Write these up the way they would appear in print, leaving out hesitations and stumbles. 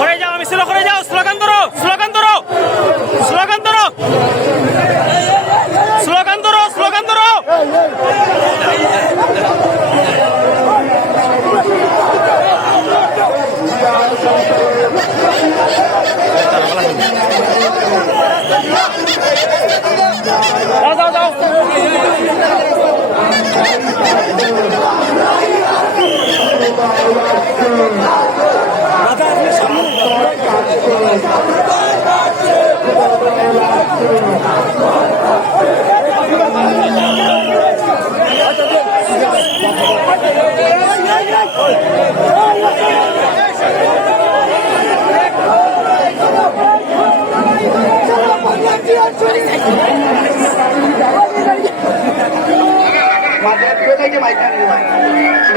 করে যাও, মিছিল করে যাও, স্লোগান ধরো, স্লোগান ধরো, স্লোগান ধরো, স্লোগান ধরো, স্লোগান ধরো। যাও যাও যাও।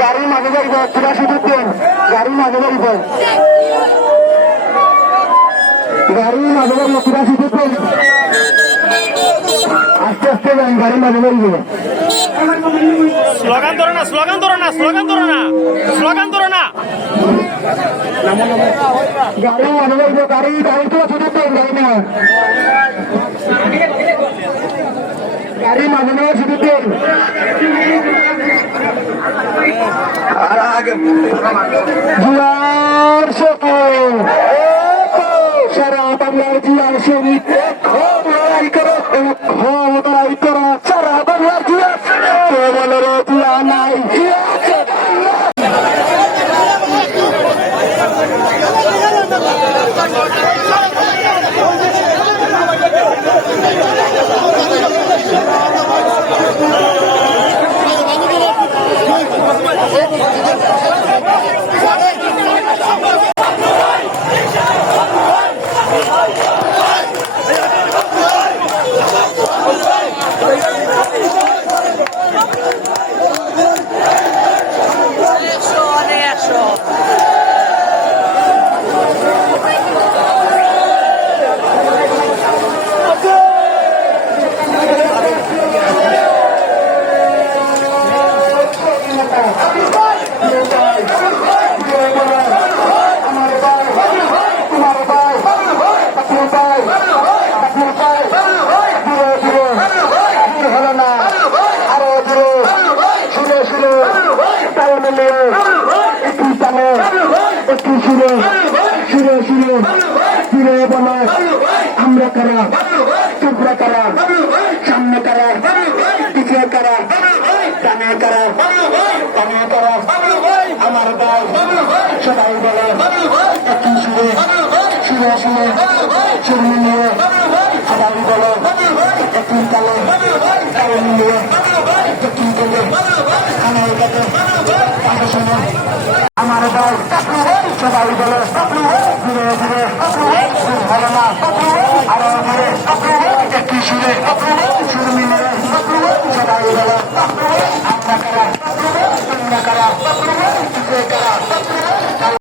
গাড়ির মাঝে যাইব, তোরা শুধু গাড়ির মাঝে যাইব, গাড়ির মাঝে যাইব, তোরা শুধু আস্তে আস্তে যাই, গাড়ির মাঝে যাইব। স্লোগান ধরো না, স্লোগান ধরো না, স্লোগান ধরো না, স্লোগান ধরো না। গাড়ি মাঝে যাইব, গাড়ি গাড়ি তোরা শুধু গাড়ি না, গাড়ি মাঝে নেওয়া শুধু আর আগে জিয়ার সকল সারা বাংলার জিয়ার শরীর লড়াই করো, লড়াই করো, সারা বাংলার জিয়া কেবলের জিয়া নাই। আমরা কারা, তোমরা কারা, সামনে কারা, পিছিয়ে কারা, ডানে কারা, বামে কারা, আমার দল সবাই বলে একই সুরে, সুরে সুরে সুর মিলিয়ে সবাই বলে একই তালে তাল মিলিয়ে একই বলে আমার কাছে তাদের সঙ্গে আমার দল সবাই বলে ধীরে ধীরে ভালো না আরো ধীরে একই সুরে সুর মিলিয়ে সবাই বলে আমরা কারা, তোমরা কারা, কারা